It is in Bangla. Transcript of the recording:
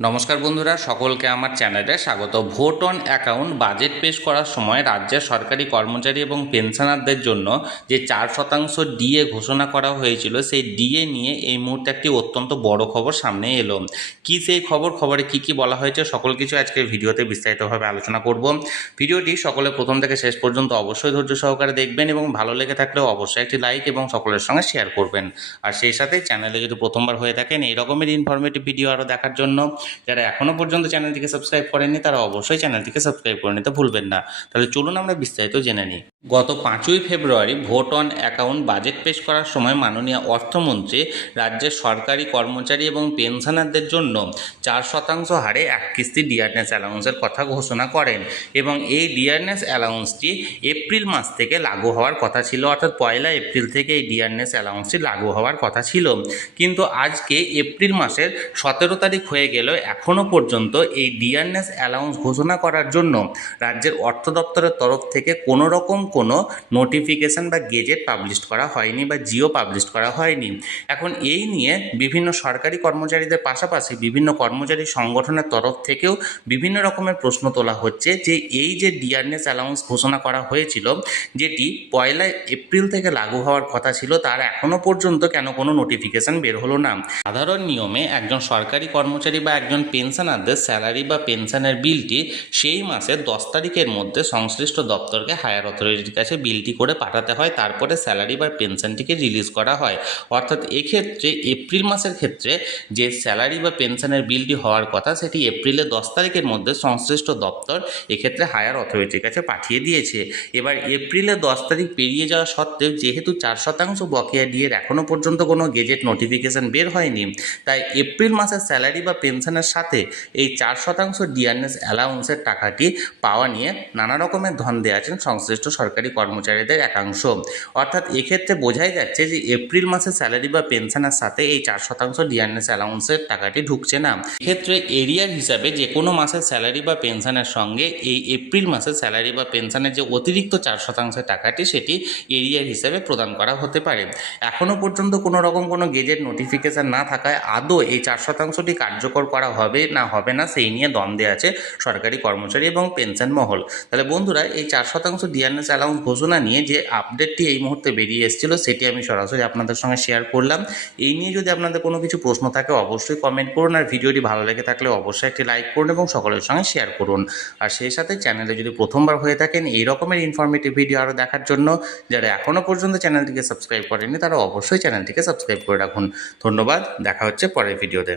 নমস্কার বন্ধুরা, সকলকে আমার চ্যানেলে স্বাগত। ভোট অন অ্যাকাউন্ট বাজেট পেশ করার সময় রাজ্যের সরকারি কর্মচারী এবং পেনশনারদের জন্য যে 4% ডিএ ঘোষণা করা হয়েছিল, সেই ডিএ নিয়ে এই মুহূর্তে একটি অত্যন্ত বড় খবর সামনে এলো। কি সেই খবরে কি বলা হয়েছে সকল কিছু আজকের ভিডিওতে বিস্তারিতভাবে আলোচনা করব। ভিডিওটি সকলে প্রথম থেকে শেষ পর্যন্ত অবশ্যই ধৈর্য সহকারে দেখবেন এবং ভালো লেগে থাকলেও অবশ্যই একটি লাইক এবং সকলের সঙ্গে শেয়ার করবেন। আর সেই সাথে চ্যানেলে যদি প্রথমবার হয়ে থাকেন এই রকমের ইনফরমেটিভ ভিডিও আরও দেখার জন্য, যারা এখনও পর্যন্ত চ্যানেলটিকে সাবস্ক্রাইব করেননি তারা অবশ্যই চ্যানেলটিকে সাবস্ক্রাইব করে নিতে ভুলবেন না। তাহলে চলুন আমরা বিস্তারিত জেনে নিই। গত 5ই ফেব্রুয়ারি ভোট অন অ্যাকাউন্ট বাজেট পেশ করার সময় মাননীয় অর্থমন্ত্রী রাজ্যের সরকারি কর্মচারী এবং পেনশনারদের জন্য 4% হারে এক কিস্তি ডিয়ারনেস অ্যালাউন্সের কথা ঘোষণা করেন এবং এই ডিয়ারনেস অ্যালাউন্সটি এপ্রিল মাস থেকে লাগু হওয়ার কথা ছিল, অর্থাৎ 1 এপ্রিল থেকে এই ডিয়ারনেস অ্যালাউন্সটি লাগু হওয়ার কথা ছিল। কিন্তু আজকে এপ্রিল মাসের 17 তারিখ হয়ে গেল, এখনও পর্যন্ত এই ডিয়ারনেস অ্যালাউন্স ঘোষণা করার জন্য রাজ্যের অর্থ দপ্তরের তরফ থেকে কোনো রকম কোনো নোটিফিকেশান বা গেজেট পাবলিশ করা হয়নি বা জিও পাবলিশ করা হয়নি। এখন এই নিয়ে বিভিন্ন সরকারি কর্মচারীদের পাশাপাশি বিভিন্ন কর্মচারী সংগঠনের তরফ থেকেও বিভিন্ন রকমের প্রশ্ন তোলা হচ্ছে যে এই যে ডিয়ারনেস অ্যালাউন্স ঘোষণা করা হয়েছিল, যেটি 1 এপ্রিল থেকে লাগু হওয়ার কথা ছিল, তার এখনও পর্যন্ত কেন কোনো নোটিফিকেশান বের হলো না। সাধারণ নিয়মে একজন সরকারি কর্মচারী বা একজন পেনশনারদের স্যালারি বা পেনশনের বিলটি সেই মাসের 10 তারিখের মধ্যে সংশ্লিষ্ট দপ্তরকে হায়ার অথরিটির কাছে বিলটি করে পাঠাতে হয়, তারপরে স্যালারি বা পেনশনটিকে রিলিজ করা হয়। অর্থাৎ এক্ষেত্রে এপ্রিল মাসের ক্ষেত্রে যে স্যালারি বা পেনশনের বিলটি হওয়ার কথা, সেটি এপ্রিলের 10 তারিখের মধ্যে সংশ্লিষ্ট দপ্তর এক্ষেত্রে হায়ার অথরিটির কাছে পাঠিয়ে দিয়েছে। এবার এপ্রিলের 10 তারিখ পেরিয়ে যাওয়া সত্ত্বেও যেহেতু 4% বকেয়া ডিএর এখনও পর্যন্ত কোনো গেজেট নোটিফিকেশান বের হয়নি, তাই এপ্রিল মাসের স্যালারি বা পেনশনের সাথে এই 4% ডিয়ারনেস অ্যালাউন্সের টাকাটি পাওয়া নিয়ে নানা রকমের ধন্দে আছেন সংশ্লিষ্ট সরকারি কর্মচারীদের একাংশ। অর্থাৎ এক্ষেত্রে বোঝাই যাচ্ছে যে এপ্রিল মাসের স্যালারি বা পেনশনের সাথে এই 4% ডিয়ারনেস অ্যালাউন্সের টাকাটি ঢুকছে না। এক্ষেত্রে এরিয়ার হিসাবে যে কোনো মাসের স্যালারি বা পেনশনের সঙ্গে এই এপ্রিল মাসের স্যালারি বা পেনশনের যে অতিরিক্ত 4% টাকাটি, সেটি এরিয়ার হিসাবে প্রদান করা হতে পারে। এখনও পর্যন্ত কোনো রকম কোনো গেজেট নোটিফিকেশান না থাকায় আদৌ এই 4%টি কার্যকর করা হবে না সেই নিয়ে দ্বন্দ্বে আছে সরকারি কর্মচারী এবং পেনশন মহল। তাহলে বন্ধুরা, এই 4% ডিয়ারনেস অ্যালাউন্স ঘোষণা নিয়ে যে আপডেটটি এই মুহূর্তে বেরিয়ে এসেছিল, সেটি আমি সরাসরি আপনাদের সঙ্গে শেয়ার করলাম। এই নিয়ে যদি আপনাদের কোনো কিছু প্রশ্ন থাকে অবশ্যই কমেন্ট করুন, আর ভিডিওটি ভালো লেগে থাকলে অবশ্যই একটি লাইক করুন এবং সকলের সঙ্গে শেয়ার করুন। আর সেই সাথে চ্যানেলে যদি প্রথমবার হয়ে থাকেন এই রকমের ইনফরমেটিভ ভিডিও আরও দেখার জন্য, যারা এখনও পর্যন্ত চ্যানেলটিকে সাবস্ক্রাইব করেনি তারা অবশ্যই চ্যানেলটিকে সাবস্ক্রাইব করে রাখুন। ধন্যবাদ, দেখা হচ্ছে পরের ভিডিওতে।